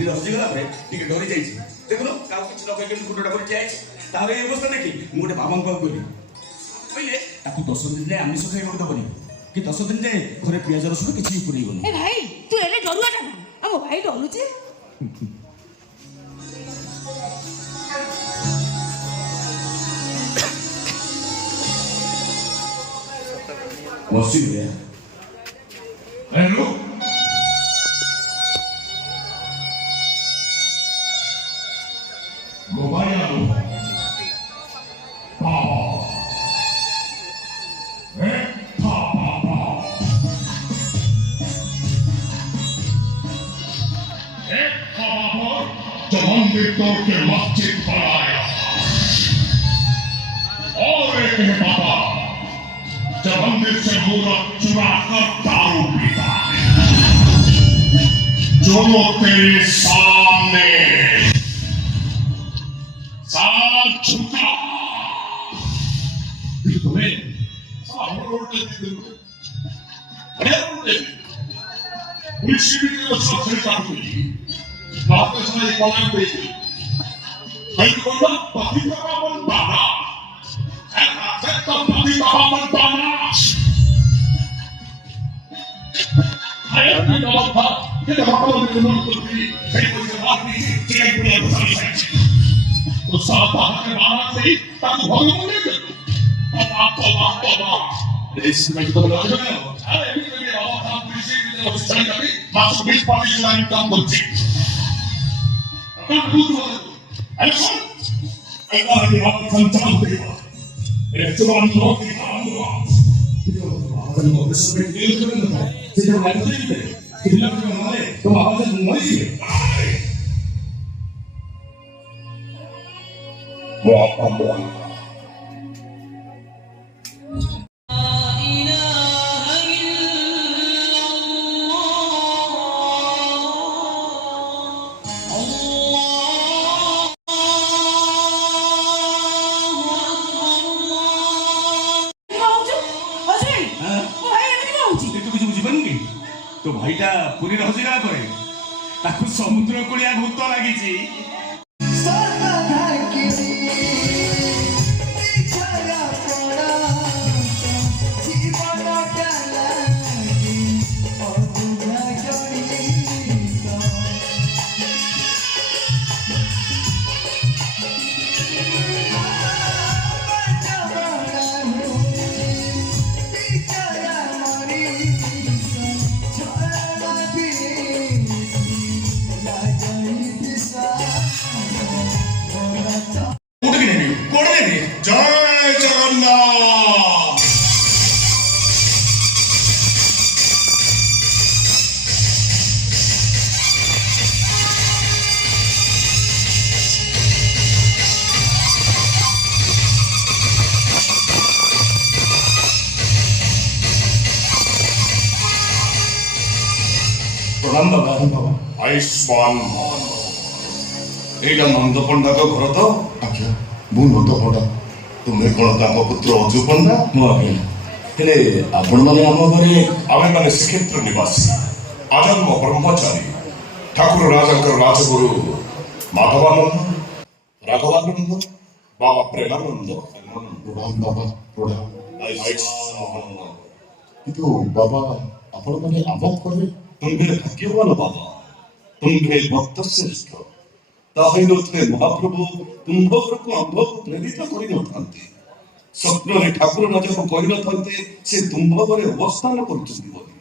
ପୁରୀରେ ହଜିଗଲା ପରେ ଟିକେ ଡରି ଯାଇଛି। ଦେଖୁନ କାହାକୁ କିଛି ନ କହିକି ଗୁଣ୍ଡଟା କରି ଠିଆ ହେଇଛି। ତାର ଏଇ ଅବସ୍ଥା ଦେଖି ମୁଁ ଗୋଟେ ବାବାଙ୍କ ପାଖକୁ ଗଲି, କହିଲେ ତାକୁ 10 ଦିନ ଯାଏ ଆମିଷ ଖାଇବାକୁ ଦେବନି କି 10 ଦିନ ଯାଏ ଘରେ ପିଆଜ ରସୁଣ କିଛି ବି ପୁରେଇବନି। ଏ ଭାଇ ତୁ ଏରେ ଡରୁଆଟା ନା, ଆମ ଭାଇ ଡରୁଛି। ବସିବି जब मंदिर तोड़ के मस्जिद बनाया और एक है बाबा जब मंदिर से मूरत चुरा कर दारू पीता है जो तेरे सामने साल झुका तुम्हें पुलिस की सबसे काफी Bakit sa mga ikaw ang baby? May wala, bakit ka naman bana? At bakit ka bakit ka naman bana? Kaya hindi naman ba? Kita ba kayo ng mga tuloy? Kaya ko yung aking sige ko niya sa isang. Kung saan bakit ka naman sa'yo, tayo ba yung ulit? Papa. Is may kita ba naman? Ay, hindi ko niya ako ang pulisya nila sa isang gabi. Masubis pa rin lang yung tambulsik. तो भाईटा पुरी हजिगला परे ताकू समुद्र कूलिया भूत लगी जय जगन्नाथ प्रणाम बाबा। आयुष्मान एटा नंद पंडा को घर तो आज्ञा मु नंद पंडा तुम्हें कौन ताको पुत्र अजु पंडा मो आज्ञा हेले आपण माने हम घरे आमे माने श्रीक्षेत्र निवासी आजन्म ब्रह्मचारी ठाकुर राजांकर राजगुरु माधवानंद राघवानंद बाबा प्रेमानंद प्रणाम बाबा प्रणाम किंतु बाबा आपण माने आम करे तुम्हें भाग्यवान बाबा तुम्हें भक्त श्रेष्ठ ताहिनो थे महाप्रभु तुम्भरको अनुभव प्रेरित करि नथांते स्वप्न रे ठाकुर राजा को कहि नथांते से तुम्भरे अवस्थान करछथि बोली